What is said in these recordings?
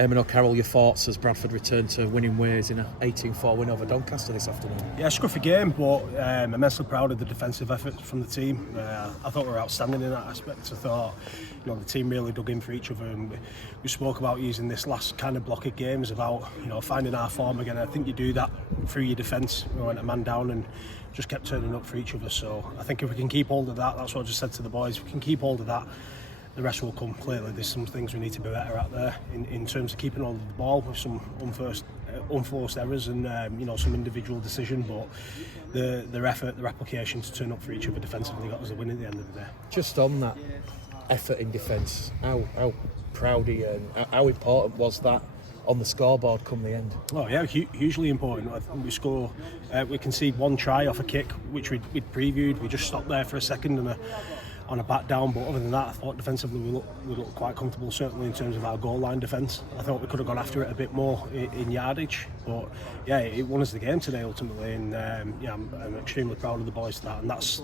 Eamon O'Carroll, your thoughts as Bradford return to winning ways in an 18-4 win over Doncaster this afternoon? Yeah, scruffy game, but immensely proud of the defensive effort from the team. I thought we were outstanding in that aspect. I thought, the team really dug in for each other, and we spoke about using this last kind of block of games about, finding our form again. I think you do that through your defence. We went a man down and just kept turning up for each other. So I think if we can keep hold of that, that's what I just said to the boys. If we can keep hold of that, the rest will come. Clearly there's some things we need to be better at there in terms of keeping hold of the ball with some unforced errors and some individual decision, but their effort, their application to turn up for each other defensively got us a win at the end of the day. Just on that effort in defence, how proud are you and how important was that on the scoreboard come the end? Oh yeah, hugely important. I think we score, we concede one try off a kick which we'd previewed. We just stopped there for a second and on a back down, but other than that I thought defensively we looked quite comfortable, certainly in terms of our goal line defence. I thought we could have gone after it a bit more in yardage, but yeah, it won us the game today ultimately, and I'm extremely proud of the boys for that, and that's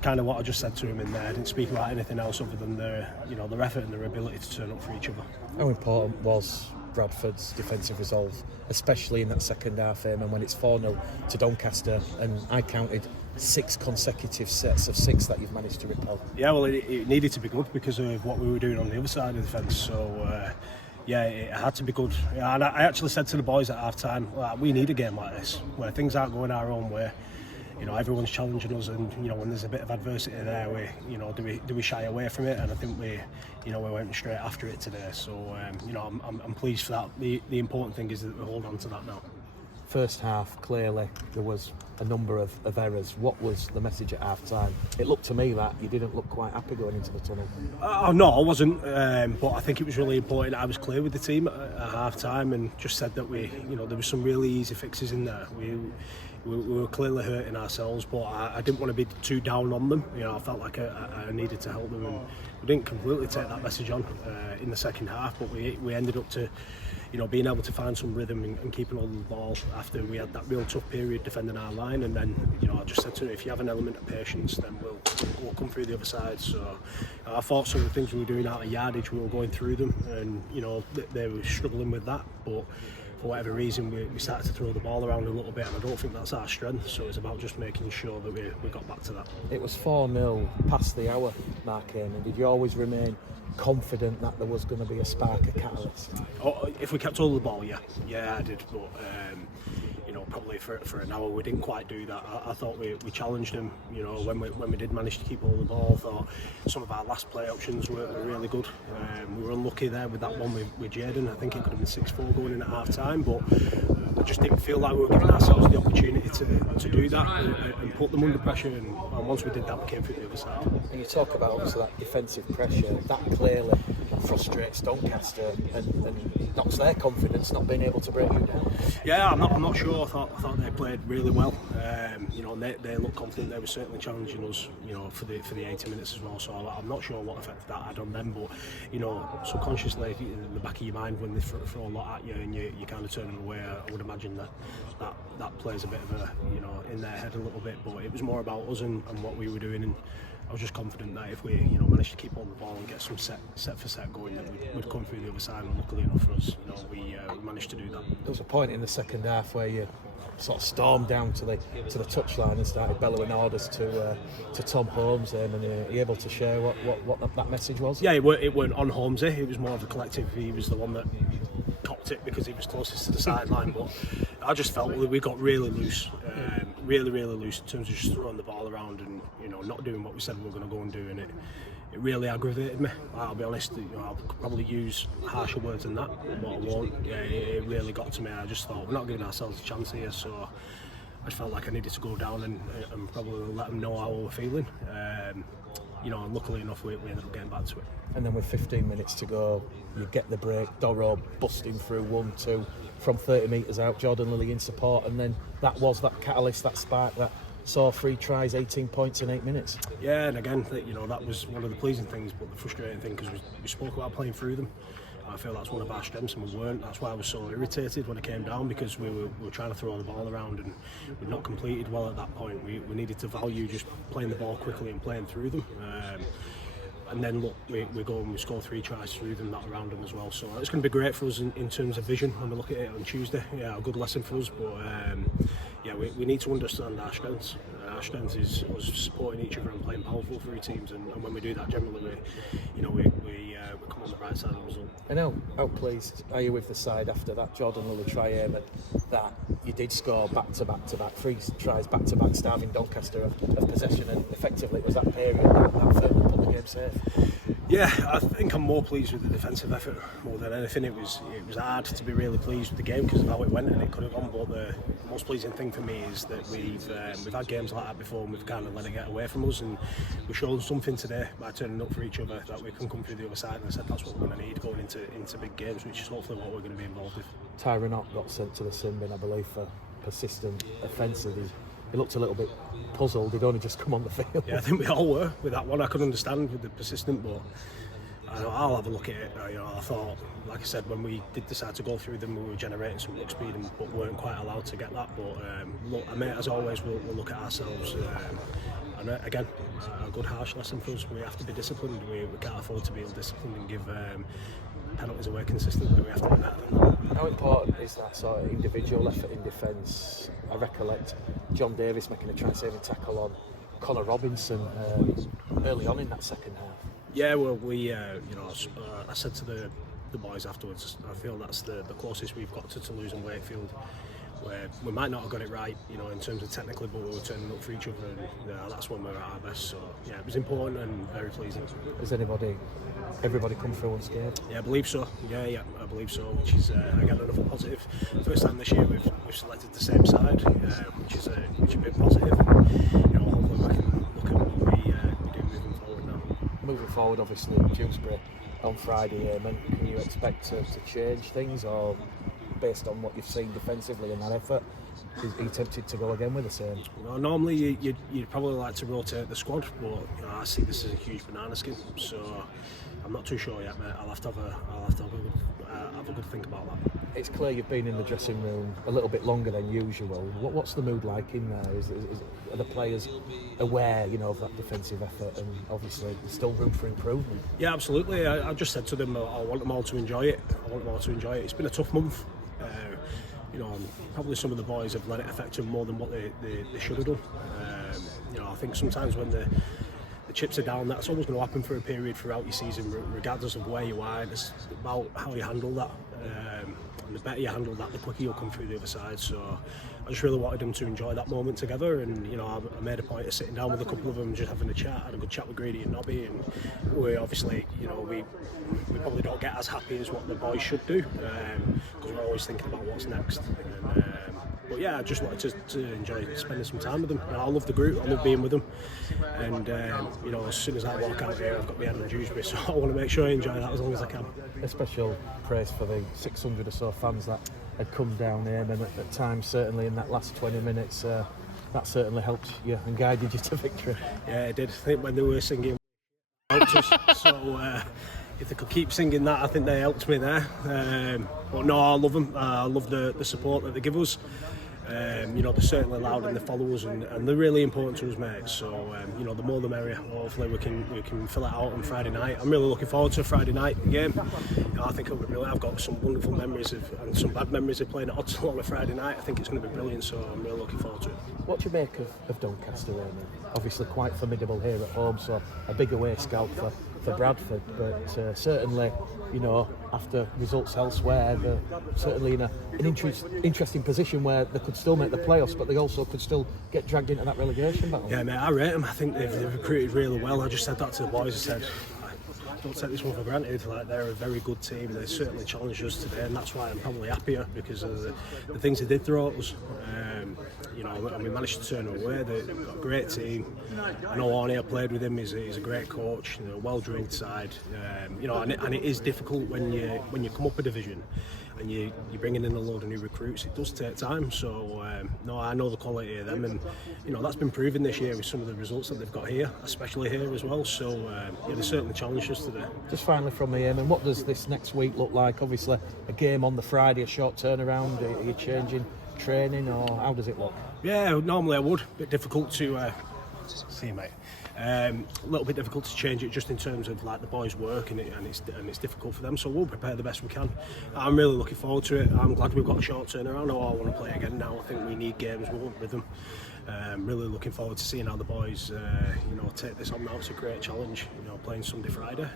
kind of what I just said to him in there. I didn't speak about anything else other than their effort and their ability to turn up for each other. How important was Bradford's defensive resolve, especially in that second half, and when it's 4-0 to Doncaster, and I counted 6 consecutive sets of 6 that you've managed to repel? Yeah, well, it needed to be good because of what we were doing on the other side of the fence. So it had to be good. Yeah, and I actually said to the boys at half time, we need a game like this where things aren't going our own way. Everyone's challenging us, and when there's a bit of adversity there, do we shy away from it? And I think we went straight after it today. So I'm pleased for that. The important thing is that we hold on to that now. First half, clearly there was a number of errors. What was the message at half time? It looked to me that you didn't look quite happy going into the tunnel. No, I wasn't, but I think it was really important. I was clear with the team at half time and just said that there was some really easy fixes in there. We were clearly hurting ourselves, but I didn't want to be too down on them. I felt like I needed to help them, and we didn't completely take that message on in the second half, but we ended up to being able to find some rhythm and keeping hold of the ball after we had that real tough period defending our line. And then I just said to him, if you have an element of patience, then we'll come through the other side. So I thought some of the things we were doing out of yardage, we were going through them, and they were struggling with that, but for whatever reason we started to throw the ball around a little bit, and I don't think that's our strength. So it's about just making sure that we got back to that. It was 4-0 past the hour mark, and did you always remain confident that there was going to be a spark, a catalyst? If we kept hold of the ball, yeah I did, but probably for an hour we didn't quite do that. I thought we challenged them, when we did manage to keep hold of the ball. I thought some of our last play options were really good. We were unlucky there with that one with Jayden. I think it could have been 6-4 going in at half time, but I just didn't feel like we were giving ourselves the opportunity to do that and put them under pressure, and once we did that, we came through the other side. And you talk about obviously that defensive pressure, that clearly frustrates Doncaster and knocks their confidence, not being able to break you down. Yeah, I'm not sure. I thought they played really well. They looked confident. They were certainly challenging us, for the 80 minutes as well. So I'm not sure what effect that had on them, but subconsciously in the back of your mind when they throw a lot at you and you kind of turn them away, I would imagine that plays a bit of a in their head a little bit. But it was more about us and what we were doing, and I was just confident that if we managed to keep on the ball and get some set for set going, that we'd come through the other side. And luckily enough for us, we managed to do that. There was a point in the second half where you sort of stormed down to the touchline and started bellowing orders to Tom Holmes, and are you able to share what that message was? Yeah, it weren't on Holmes. It was more of a collective. He was the one that copped it because he was closest to the sideline, but I just felt we got really loose, really loose in terms of just throwing the ball around and not doing what we said we were going to go and do, and it really aggravated me. I'll be honest, I'll probably use harsher words than that, but I won't. Yeah, it really got to me. I just thought we're not giving ourselves a chance here, so I just felt like I needed to go down and probably let them know how we were feeling. And luckily enough we ended up getting back to it. And then with 15 minutes to go, you get the break, Dorrough busting through 1-2 from 30 metres out, Jordan Lilly in support, and then that was that catalyst, that spark that saw 3 tries, 18 points in 8 minutes. Yeah, and again, that was one of the pleasing things, but the frustrating thing, because we spoke about playing through them. I feel that's one of our strengths, and we weren't. That's why I was so irritated when it came down, because we were trying to throw the ball around and we'd not completed well at that point. We needed to value just playing the ball quickly and playing through them. and then look, we go and we score 3 tries through them, not around them as well. So it's going to be great for us in terms of vision when we look at it on Tuesday. Yeah, a good lesson for us, but yeah, we need to understand our strengths. Our strength is us supporting each other and playing powerful through teams, and when we do that, generally we come on the right side of the result. And how pleased are you with the side after that Jordan Lilly try, Eamon, that you did score back to back, 3 tries back to back, starving Doncaster of possession, and effectively it was that period that firmly put the game safe? Yeah, I think I'm more pleased with the defensive effort more than anything. It was hard to be really pleased with the game because of how it went, and it could have gone. But the most pleasing thing for me is that we've had games like that before, and we've kind of let it get away from us, and we've shown something today by turning up for each other that we can come through the other side. And I said that's what we're going to need going into big games, which is hopefully what we're going to be involved with. Tyron Ott got sent to the sin bin, I believe, for persistent offensive. He looked a little bit puzzled. He'd only just come on the field. Yeah, I think we all were with that one. I could understand with the persistent, but I'll have a look at it. I thought, like I said, when we did decide to go through them, we were generating some luck speed, but weren't quite allowed to get that. But look, I mean, as always, we'll look at ourselves. And again, a good harsh lesson for us. We have to be disciplined. We can't afford to be ill-disciplined and give penalties away consistently. We have to be better than that. How important is that sort of individual effort in defence? I recollect John Davis making a try-saving tackle on Connor Robinson early on in that second half. Yeah, well, I said to the boys afterwards, I feel that's the closest we've got to Toulouse and Wakefield, where we might not have got it right, in terms of technically, but we were turning up for each other, and that's when we were at our best. So yeah, it was important and very pleasing. Has everybody come through unscathed? Yeah, I believe so. Yeah, I believe so. Which is again another positive. First time this year we've selected the same side, which is a bit positive. Hopefully we can look at what we do moving forward now. Moving forward, obviously, Dewsbury on Friday, Eamon, can you expect to change things, or based on what you've seen defensively in that effort, are you tempted to go again with the same? Well, normally you'd probably like to rotate the squad, but I see this as a huge banana skin, so I'm not too sure yet, mate. I'll have to have a good think about that. It's clear you've been in the dressing room a little bit longer than usual. What's the mood like in there? Are the players aware, of that defensive effort, and obviously there's still room for improvement? Yeah, absolutely. I just said to them, I want them all to enjoy it. It's been a tough month. Probably some of the boys have let it affect them more than what they should have done. I think sometimes when the chips are down, that's always going to happen for a period throughout your season, regardless of where you are. It's about how you handle that. And the better you handle that, the quicker you'll come through the other side. So I just really wanted them to enjoy that moment together, and I made a point of sitting down with a couple of them, just having a chat. Had a good chat with Grady and Nobby, and we obviously, we probably don't get as happy as what the boys should do, because we're always thinking about what's next. But yeah, I just wanted to enjoy spending some time with them. I love the group, I love being with them, and as soon as I walk out here, I've got my head on Dewsbury, so I want to make sure I enjoy that as long as I can. A special praise for the 600 or so fans that had come down here, and at times, certainly in that last 20 minutes, that certainly helped you and guided you to victory. Yeah, it did. I think when they were singing, helped us. So if they could keep singing that, I think they helped me there. But no, I love them. I love the support that they give us. They're certainly loud and they follow us, and they're really important to us, mate. So the more the merrier. Hopefully we can fill it out on Friday night. I'm really looking forward to a Friday night game. I think it'll be brilliant. I've got some wonderful memories and some bad memories of playing at Odsal on a Friday night. I think it's going to be brilliant, so I'm really looking forward to it. What do you make of Doncaster, Eamon? Obviously quite formidable here at home, so a big away scalp for Bradford, but certainly, after results elsewhere, they're certainly in an interesting position where they could still make the playoffs, but they also could still get dragged into that relegation battle. Yeah, mate, I rate them. I think they've recruited really well. I just said that to the boys. I said, don't take this one for granted. They're a very good team. They certainly challenged us today, and that's why I'm probably happier, because of the things they did throw at us. And we managed to turn them away. They've got a great team. I know Arnie, I played with him. He's a great coach. Well-drilled side. And it is difficult when you come up a division and you're bringing in a load of new recruits. It does take time. So I know the quality of them, and that's been proven this year with some of the results that they've got here, especially here as well. So they certainly challenged us today. Just finally from me, Eamon, what does this next week look like? Obviously, a game on the Friday, a short turnaround. Are you changing training, or how does it look? Yeah, normally I would. Bit difficult to see, mate. A little bit difficult to change it just in terms of like the boys' work, and it's difficult for them. So we'll prepare the best we can. I'm really looking forward to it. I'm glad we've got a short turnaround. I want to play again now. I think we need games. We want rhythm. Really looking forward to seeing how the boys, take this on now. It's a great challenge. Playing Sunday, Friday.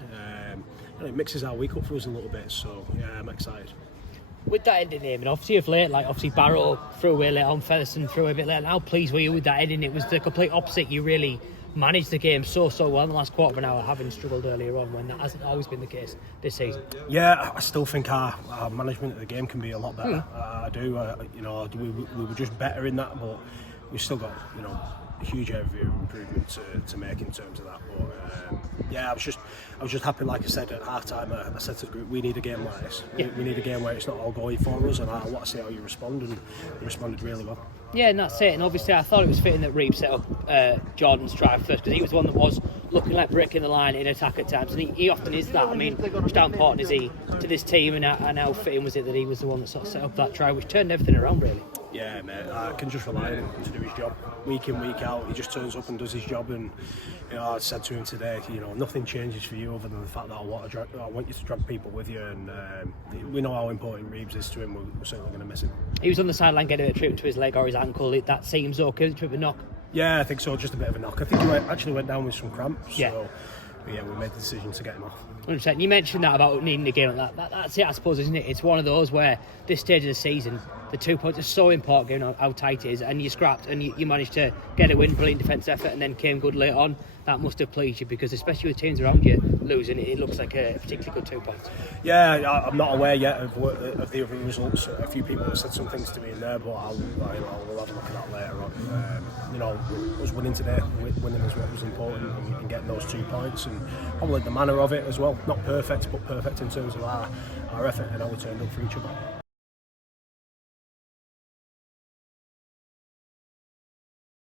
It mixes our week up for us a little bit. So yeah, I'm excited. With that ending, Eamon, obviously of late, Barrow threw away late on, Featherstone threw a bit late. How pleased were you with that ending? It was the complete opposite. You really managed the game so well in the last quarter of an hour, having struggled earlier on when that hasn't always been the case this season. Yeah, I still think our management of the game can be a lot better. I do. We were just better in that, but we've still got a huge area of improvement to make in terms of that. But I was just happy, like I said at half time. I said to the group, we need a game like this. We need a game where it's not all going for us, and I want to see how you respond, and you responded really well. Yeah, and that's it. And obviously, I thought it was fitting that Reeve set up Jordan's drive first, because he was the one that was looking like breaking the line in attack at times, and he often is that. I mean, just how important is he to this team, and how fitting was it that he was the one that sort of set up that try, which turned everything around, really? Yeah, mate, I can just rely on him to do his job week in, week out. He just turns up and does his job, and I said to him today, nothing changes for you other than the fact that I want you to drag people with you, and we know how important Reeves is to him. We're certainly going to miss him. He was on the sideline getting a treatment to his leg or his ankle. That seems okay. A bit of a knock. Yeah, I think so. Just a bit of a knock. I think he actually went down with some cramps. Yeah. So, we made the decision to get him off. 100%. You mentioned that about needing a game like that. That's it, I suppose, isn't it? It's one of those where this stage of the season, the 2 points are so important, given how tight it is, and you scrapped and you managed to get a win, brilliant defence effort, and then came good late on. That must have pleased you, because especially with teams around you losing, it looks like a particularly good 2 points. Yeah, I'm not aware yet of the other results. A few people have said some things to me in there, but we'll have a look at that later on. Us winning today, winning is what was important, and getting those 2 points, and probably the manner of it as well. Not perfect, but perfect in terms of our effort and how we turned up for each other.